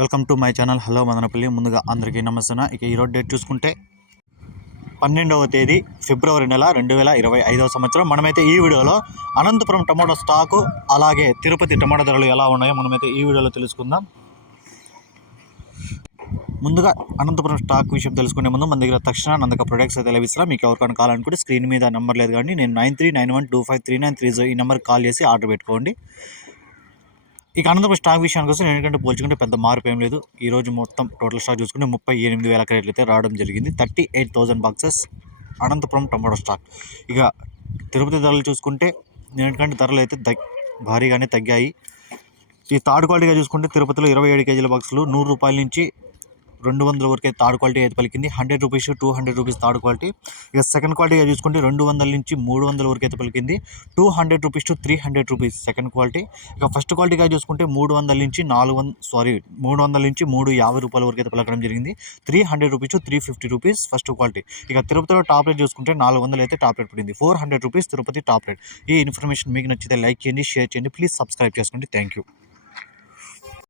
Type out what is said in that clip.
Welcome to my channel. Hello Madanapalle. ముందుగా అందరికీ నమస్తే ఇక ఈరోజు డేట్ చూసుకుంటే పన్నెండవ తేదీ ఫిబ్రవరి నెల రెండు వేల ఇరవై ఐదవ సంవత్సరం. మనమైతే ఈ వీడియోలో అనంతపురం టమాటో స్టాకు అలాగే తిరుపతి టమాటో ధరలు ఎలా ఉన్నాయో మనమైతే ఈ వీడియోలో తెలుసుకుందాం. ముందుగా అనంతపురం స్టాక్ విషయం తెలుసుకునే ముందు మన దగ్గర తక్షణ నందక ప్రొడక్ట్స్ అయితే లభిస్తారా మీకు ఎవరికైనా కావాలనుకుంటే స్క్రీన్ మీద నెంబర్ లేదు కానీ నేను nine three nine one two five three nine three zero ఈ నెంబర్ కాల్ చేసి ఆర్డర్ పెట్టుకోండి. ఇక అనంతపురం స్టాక్ విషయానికి వస్తే ఎందుకంటే పోల్చుకుంటే పెద్ద మార్పు ఏం లేదు. ఈ రోజు మొత్తం టోటల్ స్టాక్ చూసుకుంటే ముప్పై ఎనిమిది వేల క్రేట్లు అయితే రావడం జరిగింది. Thirty eight thousand boxes Anantapur tomato stock. ఇక తిరుపతి ధరలు చూసుకుంటే ఎందుకంటే ధరలు అయితే తగ్ భారీగానే తగ్గాయి. ఈ థర్డ్ క్వాలిటీగా చూసుకుంటే తిరుపతిలో ఇరవై ఏడు కేజీల బాక్సులు నూరు రూపాయల నుంచి రెండు వందల వరకు అయితే థర్డ్ క్వాలిటీ అయితే పలికింది. Hundred rupees two hundred rupees third quality. ఇక సెకండ్ క్వాలిటీగా చూసుకుంటే రెండు వందల నుంచి మూడు వందల వరకు అయితే పలికింది. Two hundred rupees to three hundred rupees second quality. ఇక ఫస్ట్ క్వాలిటీగా చూసుకుంటే మూడు వందల నుంచి నాలుగు వంద సారీ మూడు వందల నుంచి మూడు యాభై రూపాయల వరకు అయితే పలకడం జరిగింది. Three hundred rupees to three fifty rupees first quality. ఇక తిరుపతిలో టాప్ రేట్ చూసుకుంటే నాలుగు వందలు అయితే టాప్ రేట్ పడింది. Four hundred rupees Tirupati top rate. ఈ ఇన్ఫర్మేషన్ మీకు నచ్చితే లైక్ చేయండి షేర్ చేయండి. ప్లీజ్ సబ్స్క్రైబ్ చేసుకోండి. Thank you.